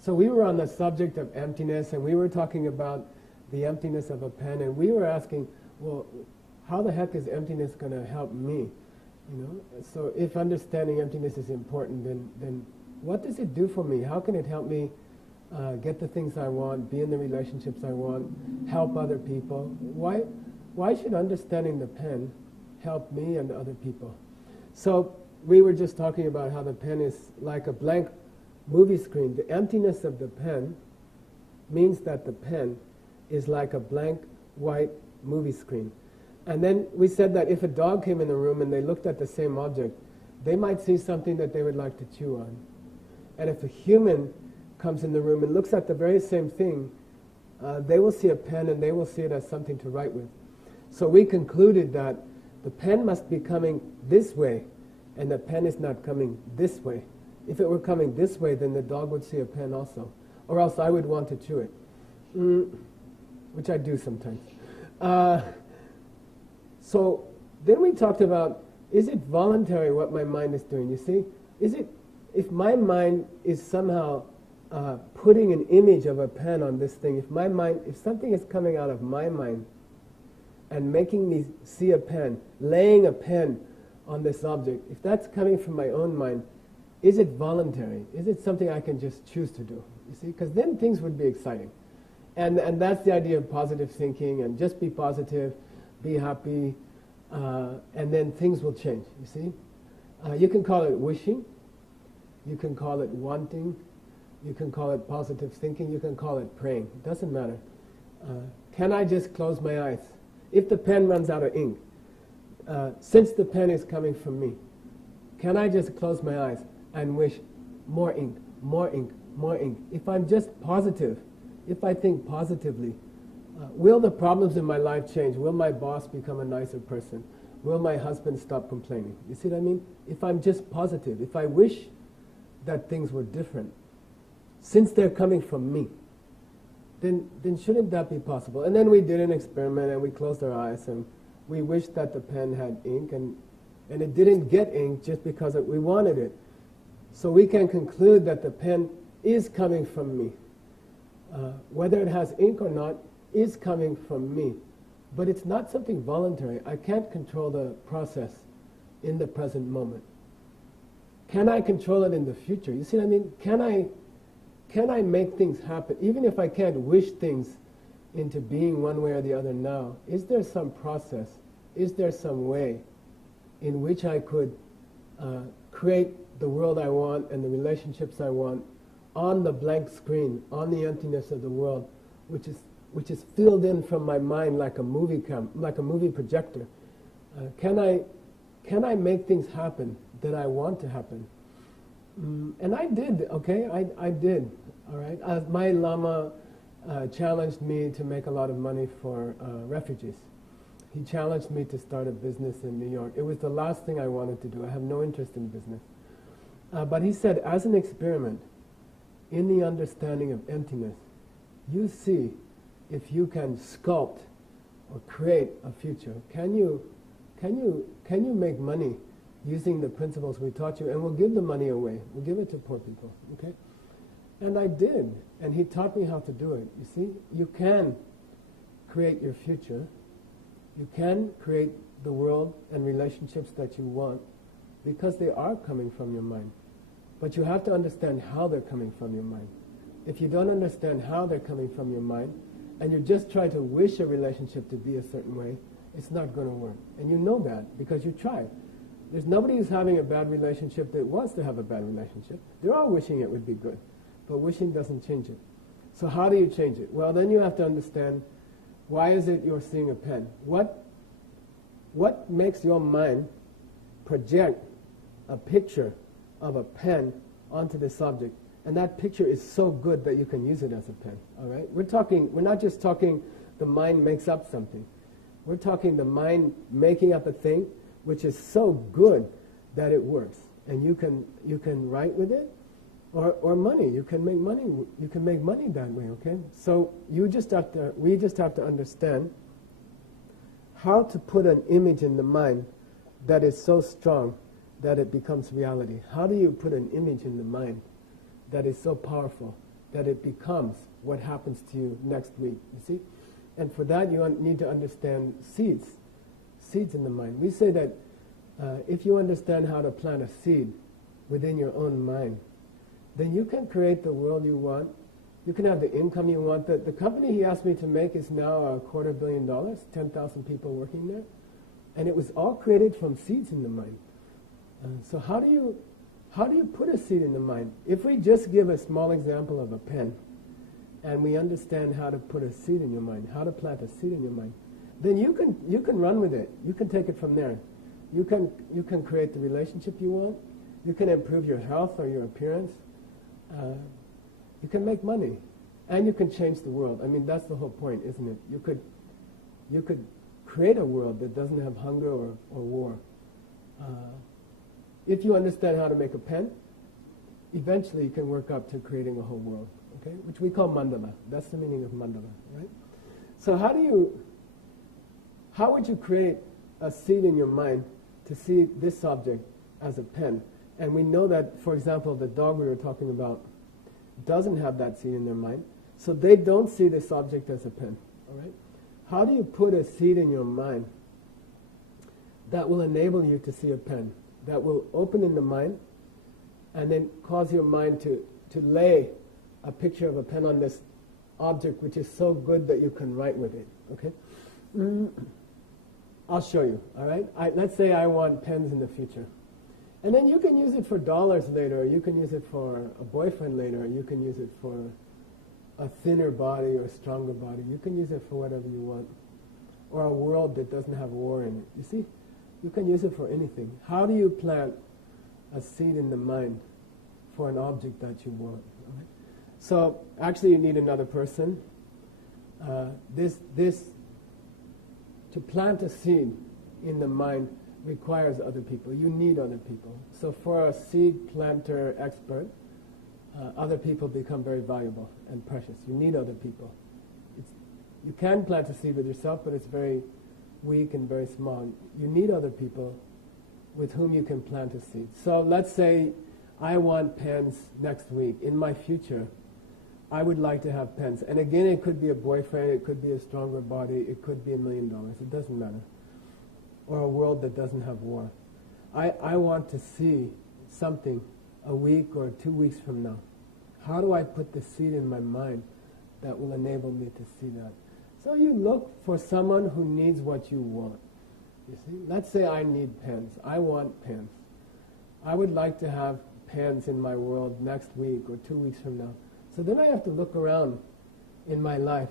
So we were on the subject of emptiness, and we were talking about the emptiness of a pen, and we were asking, well, how the heck is emptiness going to help me? You know, so if understanding emptiness is important, then what does it do for me? How can it help me get the things I want, be in the relationships I want, help other people? Why should understanding the pen help me and other people? So we were just talking about how the pen is like a blank movie screen. The emptiness of the pen means that the pen is like a blank white movie screen. And then we said that if a dog came in the room and they looked at the same object, they might see something that they would like to chew on. And if a human comes in the room and looks at the very same thing, they will see a pen and they will see it as something to write with. So we concluded that the pen must be coming this way, and the pen is not coming this way. If it were coming this way, then the dog would see a pen also, or else I would want to chew it, which I do sometimes. So then we talked about, is it voluntary what my mind is doing? You see, if my mind is somehow putting an image of a pen on this thing, if something is coming out of my mind and making me see a pen, laying a pen on this object, if that's coming from my own mind, is it voluntary? Is it something I can just choose to do? You see, because then things would be exciting. And that's the idea of positive thinking, and just be positive, be happy, and then things will change, you see. You can call it wishing, you can call it wanting, you can call it positive thinking, you can call it praying. It doesn't matter. Can I just close my eyes? If the pen runs out of ink, since the pen is coming from me, can I just close my eyes and wish more ink, more ink, more ink? If I'm just positive, if I think positively, will the problems in my life change? Will my boss become a nicer person? Will my husband stop complaining? You see what I mean? If I'm just positive, if I wish that things were different, since they're coming from me, then shouldn't that be possible? And then we did an experiment and we closed our eyes and we wished that the pen had ink, and it didn't get ink just because we wanted it. So we can conclude that the pen is coming from me. Whether it has ink or not is coming from me. But it's not something voluntary. I can't control the process in the present moment. Can I control it in the future? You see what I mean? Can I make things happen? Even if I can't wish things into being one way or the other now, is there some process, is there some way in which I could create the world I want and the relationships I want on the blank screen, on the emptiness of the world, which is filled in from my mind like a movie projector? Can I make things happen that I want to happen? And I did, okay? I did, all right? My Lama challenged me to make a lot of money for refugees. He challenged me to start a business in New York. It was the last thing I wanted to do. I have no interest in business. But he said, as an experiment, in the understanding of emptiness, you see if you can sculpt or create a future. Can you make money using the principles we taught you? And we'll give the money away. We'll give it to poor people, okay? And I did. And he taught me how to do it. You see, you can create your future. You can create the world and relationships that you want because they are coming from your mind. But you have to understand how they're coming from your mind. If you don't understand how they're coming from your mind, and you just try to wish a relationship to be a certain way, it's not going to work. And you know that because you tried. There's nobody who's having a bad relationship that wants to have a bad relationship. They're all wishing it would be good. But wishing doesn't change it. So how do you change it? Well, then you have to understand, why is it you're seeing a pen? What makes your mind project a picture of a pen onto the subject? And that picture is so good that you can use it as a pen, all right? We're not just talking the mind makes up something. We're talking the mind making up a thing which is so good that it works. And you can write with it, or money. You can make money. You can make money that way, okay? So we just have to understand how to put an image in the mind that is so strong that it becomes reality. How do you put an image in the mind that is so powerful that it becomes what happens to you next week, you see? And for that, you need to understand seeds in the mind. We say that if you understand how to plant a seed within your own mind, then you can create the world you want. You can have the income you want. The company he asked me to make is now $250 million, 10,000 people working there. And it was all created from seeds in the mind. So how do you put a seed in the mind? If we just give a small example of a pen, and we understand how to put a seed in your mind, how to plant a seed in your mind, then you can run with it. You can take it from there. You can create the relationship you want. You can improve your health or your appearance. You can make money, and you can change the world. I mean, that's the whole point, isn't it? You could create a world that doesn't have hunger or war. If you understand how to make a pen, eventually you can work up to creating a whole world, okay? Which we call mandala. That's the meaning of mandala, right? So how would you create a seed in your mind to see this object as a pen? And we know that, for example, the dog we were talking about doesn't have that seed in their mind, so they don't see this object as a pen, all right? How do you put a seed in your mind that will enable you to see a pen, that will open in the mind and then cause your mind to lay a picture of a pen on this object which is so good that you can write with it, okay? I'll show you, all right? Let's say I want pens in the future. And then you can use it for dollars later, you can use it for a boyfriend later, you can use it for a thinner body or a stronger body. You can use it for whatever you want. Or a world that doesn't have war in it. You see? You can use it for anything. How do you plant a seed in the mind for an object that you want? Right? So actually you need another person. To plant a seed in the mind requires other people. You need other people. So for a seed planter expert, other people become very valuable and precious. You need other people. You can plant a seed with yourself, but it's very weak and very small. You need other people with whom you can plant a seed. So let's say I want pens next week. In my future, I would like to have pens. And again, it could be a boyfriend, it could be a stronger body, it could be $1 million. It doesn't matter. Or a world that doesn't have war. I want to see something a week or 2 weeks from now. How do I put the seed in my mind that will enable me to see that? So you look for someone who needs what you want. You see? Let's say I need pens. I want pens. I would like to have pens in my world next week or 2 weeks from now. So then I have to look around in my life.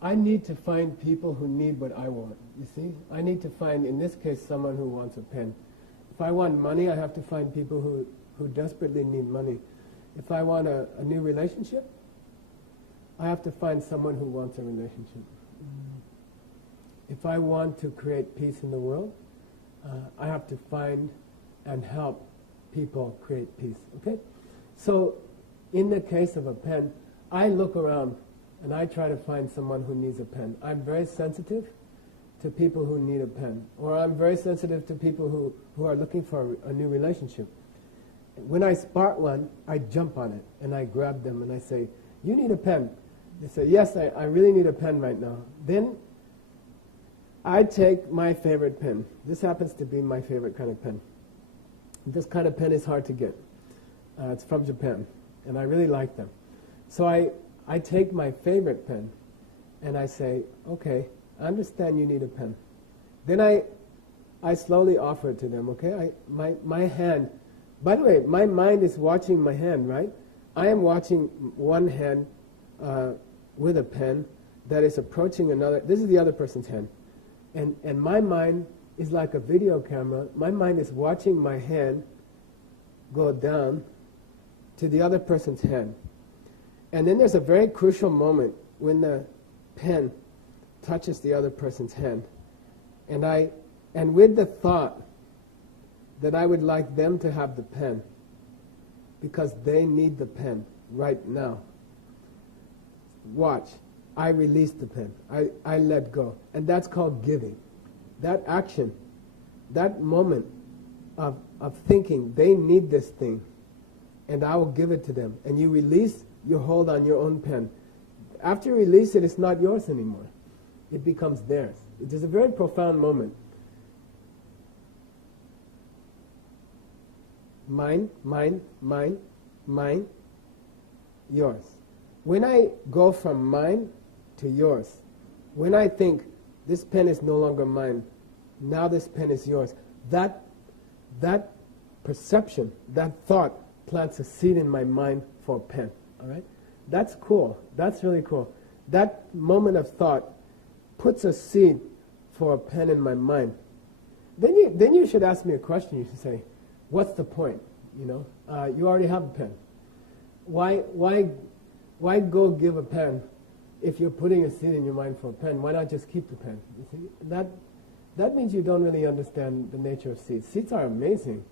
I need to find people who need what I want, you see? I need to find, in this case, someone who wants a pen. If I want money, I have to find people who desperately need money. If I want a new relationship, I have to find someone who wants a relationship. If I want to create peace in the world, I have to find and help people create peace, okay? So in the case of a pen, I look around and I try to find someone who needs a pen. I'm very sensitive to people who need a pen. Or I'm very sensitive to people who are looking for a new relationship. When I spot one, I jump on it and I grab them and I say, you need a pen. They say, yes, I really need a pen right now. Then I take my favorite pen. This happens to be my favorite kind of pen. This kind of pen is hard to get. It's from Japan, and I really like them. So I take my favorite pen and I say, okay, I understand you need a pen. Then I slowly offer it to them, okay? My hand, by the way, my mind is watching my hand, right? I am watching one hand with a pen that is approaching another. This is the other person's hand. And my mind is like a video camera. My mind is watching my hand go down to the other person's hand. And then there's a very crucial moment when the pen touches the other person's hand. And with the thought that I would like them to have the pen because they need the pen right now. Watch. I release the pen. I let go. And that's called giving. That action, that moment of thinking they need this thing and I will give it to them. And you release you hold on your own pen. After you release it, it's not yours anymore. It becomes theirs. It is a very profound moment. Mine, mine, mine, mine, yours. When I go from mine to yours, when I think this pen is no longer mine, now this pen is yours, that perception, that thought plants a seed in my mind for a pen. All right? That's cool. That's really cool. That moment of thought puts a seed for a pen in my mind. Then you should ask me a question. You should say, what's the point? You know, you already have a pen. Why go give a pen if you're putting a seed in your mind for a pen? Why not just keep the pen? You see, that means you don't really understand the nature of seeds. Seeds are amazing.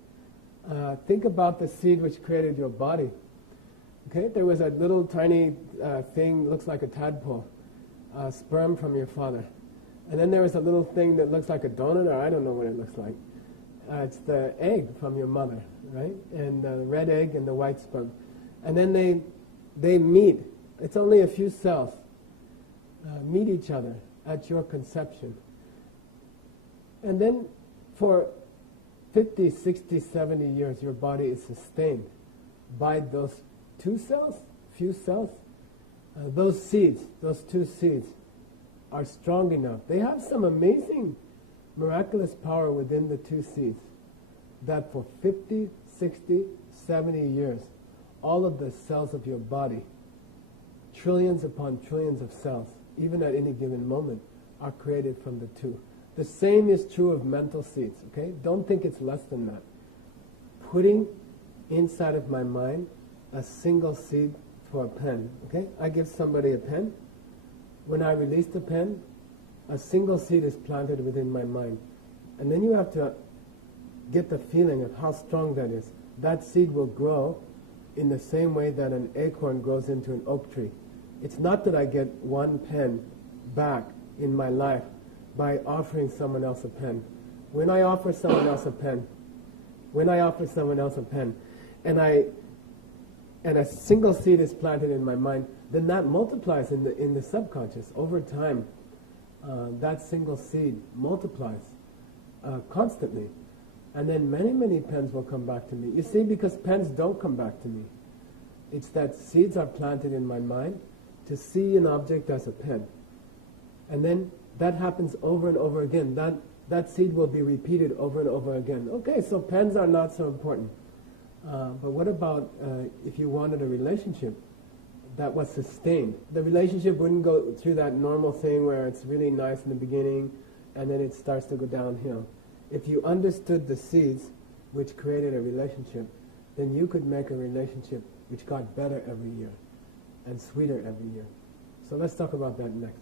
Think about the seed which created your body. Okay, there was a little tiny thing, looks like a tadpole, sperm from your father. And then there was a little thing that looks like a donut, or I don't know what it looks like. It's the egg from your mother, right? And the red egg and the white sperm. And then they meet. It's only a few cells. Meet each other at your conception. And then for 50, 60, 70 years, your body is sustained by those few cells. Those seeds, those two seeds, are strong enough. They have some amazing, miraculous power within the two seeds that for 50, 60, 70 years, all of the cells of your body, trillions upon trillions of cells, even at any given moment, are created from the two. The same is true of mental seeds, okay? Don't think it's less than that. Putting inside of my mind a single seed for a pen, okay? I give somebody a pen. When I release the pen, a single seed is planted within my mind. And then you have to get the feeling of how strong that is. That seed will grow in the same way that an acorn grows into an oak tree. It's not that I get one pen back in my life by offering someone else a pen. When I offer someone else a pen, and a single seed is planted in my mind, then that multiplies in the subconscious. Over time, that single seed multiplies constantly. And then many, many pens will come back to me. You see, because pens don't come back to me. It's that seeds are planted in my mind to see an object as a pen. And then that happens over and over again. That seed will be repeated over and over again. Okay, so pens are not so important. But what about if you wanted a relationship that was sustained? The relationship wouldn't go through that normal thing where it's really nice in the beginning and then it starts to go downhill. If you understood the seeds which created a relationship, then you could make a relationship which got better every year and sweeter every year. So let's talk about that next.